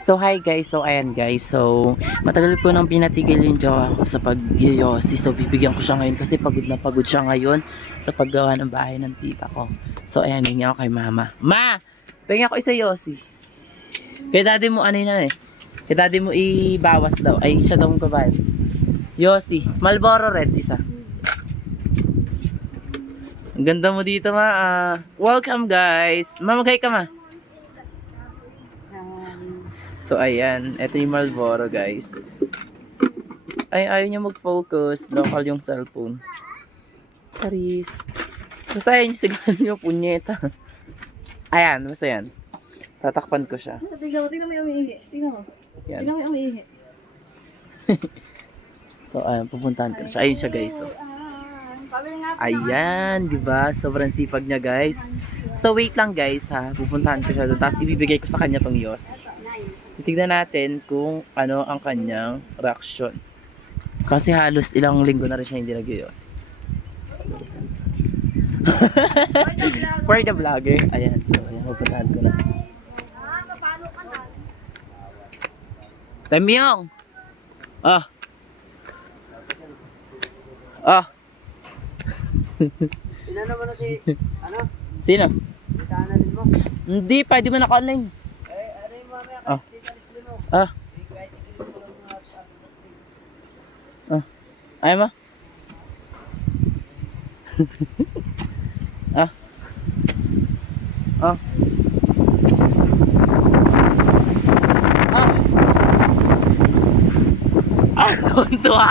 So hi guys, so ayan guys, so matagal ko nang pinatigil yung jowa ko sa pag-yoyosi. So bibigyan ko siya ngayon kasi pagod na pagod siya ngayon sa paggawa ng bahay ng tita ko. So ayan, hingin ako kay mama. Ma! Pingin ako isa yosi. Kay daddy mo ano yun na eh. Kay daddy mo ibawas daw. Ay siya daw magbabayad. Yosi, Marlboro Red isa. Ang ganda mo dito ma. Welcome guys. Mamagay ka ma. So ayan, ito yung Marlboro guys. Ay, ayaw niya mag-focus. Local yung cellphone. Charis. Basta yun yung sigaw niyo, punyeta. Ayan, basta yan. Tatakpan ko siya. Tingnan mo yung umiihi. Tingnan mo. Yan. Tingnan mo yung umiihi. So ayan, pupuntahan ko siya. Ayun siya guys. So. Ayan, diba? Sobrang sipag niya guys. So wait lang guys ha. Pupuntahan ko siya doon. Tapos ibibigay ko sa kanya tong yos. Titignan natin kung ano ang kanyang reaction. Kasi halos ilang linggo na rin siya hindi nag-yos. For the vlogger. Ayan, so ayan, pupuntahan ko na. Temyong! Ah! Ah! Inano mo na si, ano? Sino? Itahan din mo. Hindi pa, di mo naka-online. Ano yung mamaya Ah. kahit italis din mo. Ah, Kahit italis mo lang mga ayaw mo? Ah. Ah. Ah. Ah, tuwa.